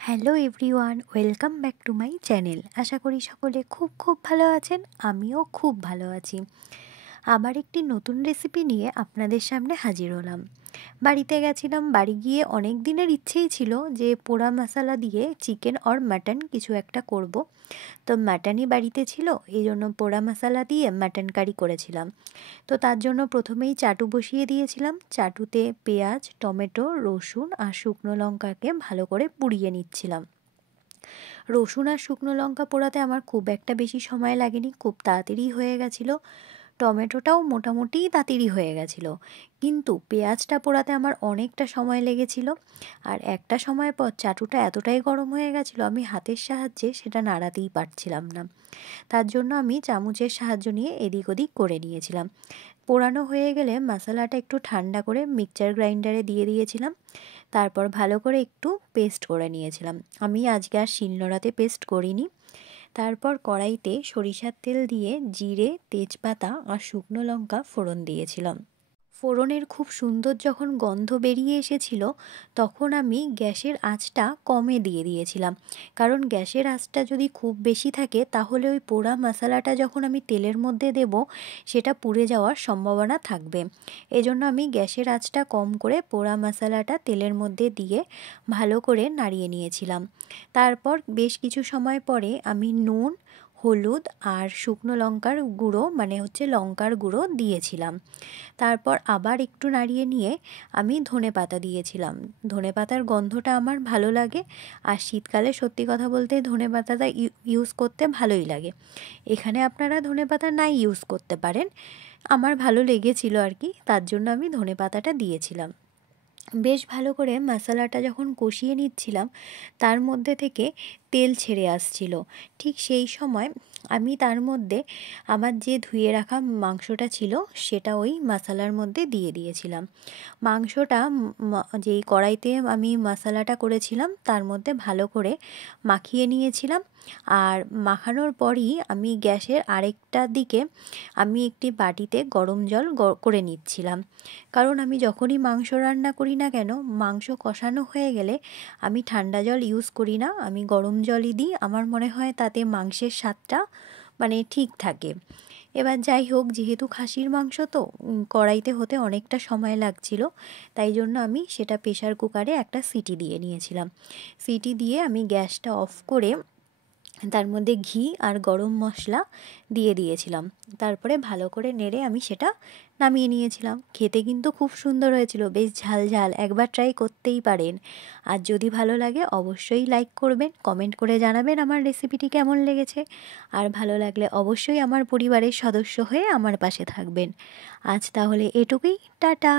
Hello everyone, welcome back to my channel. আশা করি সকলে খুব ভালো আছেন। আমিও খুব ভালো আছি। আবার একটি নতুন রেসিপি নিয়ে আপনাদের সামনে হাজির হলাম। বাড়িতে গেছিলাম, বাড়ি গিয়ে অনেক দিনের ইচ্ছেই ছিল যে পোড়া মশলা দিয়ে চিকেন অর মাটন কিছু একটা করব। তো মাটনই বাড়িতে ছিল, এই জন্য পোড়া মশলা দিয়ে মাটন কারি করেছিলাম। তো তার জন্য প্রথমেই চাটু বসিয়ে দিয়েছিলাম। চাটুতে পেঁয়াজ, টমেটো, রসুন আর শুকনো লঙ্কাকে ভালো করে পুড়িয়ে নিচ্ছিলাম। রসুন আর শুকনো লঙ্কা পোড়াতে আমার খুব একটা বেশি সময় লাগেনি, খুব তাড়াতাড়ি হয়ে গেছিলো। টমেটোটাও মোটামুটি তাড়াতাড়ি হয়ে গেছিলো, কিন্তু পেঁয়াজটা পোড়াতে আমার অনেকটা সময় লেগেছিল। আর একটা সময় পর চাটুটা এতটাই গরম হয়ে গেছিলো, আমি হাতের সাহায্যে সেটা নাড়াতেই পারছিলাম না। তার জন্য আমি চামচের সাহায্য নিয়ে এদিক ওদিক করে নিয়েছিলাম। পোড়ানো হয়ে গেলে মশলাটা একটু ঠান্ডা করে মিক্সচার গ্রাইন্ডারে দিয়ে দিয়েছিলাম। তারপর ভালো করে একটু পেস্ট করে নিয়েছিলাম। আমি আজকে আর শিলনোড়াতে পেস্ট করিনি। তারপর কড়াইতে সরিষার তেল দিয়ে জিরে, তেজপাতা আর শুকনো লঙ্কা ফোড়ন দিয়েছিলাম। ফোড়নের খুব সুন্দর যখন গন্ধ বেরিয়ে এসেছিল, তখন আমি গ্যাসের আঁচটা কমে দিয়ে দিয়েছিলাম। কারণ গ্যাসের আঁচটা যদি খুব বেশি থাকে, তাহলে ওই পোড়া মশলাটা যখন আমি তেলের মধ্যে দেব, সেটা পুড়ে যাওয়ার সম্ভাবনা থাকবে। এজন্য আমি গ্যাসের আঁচটা কম করে পোড়া মশলাটা তেলের মধ্যে দিয়ে ভালো করে নাড়িয়ে নিয়েছিলাম। তারপর বেশ কিছু সময় পরে আমি নুন, হলুদ আর শুকনো লঙ্কার গুঁড়ো লঙ্কার গুঁড়ো দিয়েছিলাম। তারপর আবার একটু নাড়িয়ে নিয়ে আমি ধনেপাতা দিয়েছিলাম। ধনেপাতার গন্ধটা আমার ভালো লাগে, আর শীতকালে সত্যি কথা বলতে ধনেপাতাটা ইউজ করতে ভালোই লাগে। এখানে আপনারা ধনেপাতা নাই ইউজ করতে পারেন, আমার ভালো লেগেছিল আর কি, তার জন্য আমি ধনেপাতাটা দিয়েছিলাম। বেশ ভালো করে মশলাটা যখন কষিয়ে নিচ্ছিলাম, তার মধ্যে থেকে তেল ছেড়ে আসছিল। ঠিক সেই সময় আমি তার মধ্যে আমার যে ধুয়ে রাখা মাংসটা ছিল, সেটা ওই মশলার মধ্যে দিয়ে দিয়েছিলাম। মাংসটা যেই কড়াইতে আমি মশলাটা করেছিলাম, তার মধ্যে ভালো করে মাখিয়ে নিয়েছিলাম। আর মাখানোর পরই আমি গ্যাসের আরেকটা দিকে আমি একটি বাটিতে গরম জল করে নিচ্ছিলাম। কারণ আমি যখনই মাংস রান্না করি না কেন, মাংস কষানো হয়ে গেলে আমি ঠান্ডা জল ইউজ করি না, আমি গরম জলই দিই। আমার মনে হয় তাতে মাংসের স্বাদটা ঠিক থাকে। এবার যাই হোক, যেহেতু খাসির মাংস তো কড়াইতে হতে অনেকটা সময় লাগছিল, তাই জন্য আমি সেটা প্রেশার কুকারে একটা সিটি দিয়ে নিয়েছিলাম। সিটি দিয়ে আমি গ্যাসটা অফ করে তার মধ্যে ঘি আর গরম মশলা দিয়ে দিয়েছিলাম। তারপরে ভালো করে নেড়ে আমি সেটা নামিয়ে নিয়েছিলাম। খেতে কিন্তু খুব সুন্দর হয়েছিল, বেশ ঝাল ঝাল। একবার ট্রাই করতেই পারেন। আর যদি ভালো লাগে অবশ্যই লাইক করবেন, কমেন্ট করে জানাবেন আমার রেসিপিটি কেমন লেগেছে। আর ভালো লাগলে অবশ্যই আমার পরিবারের সদস্য হয়ে আমার পাশে থাকবেন। আজ তাহলে এটুকুই, টাটা।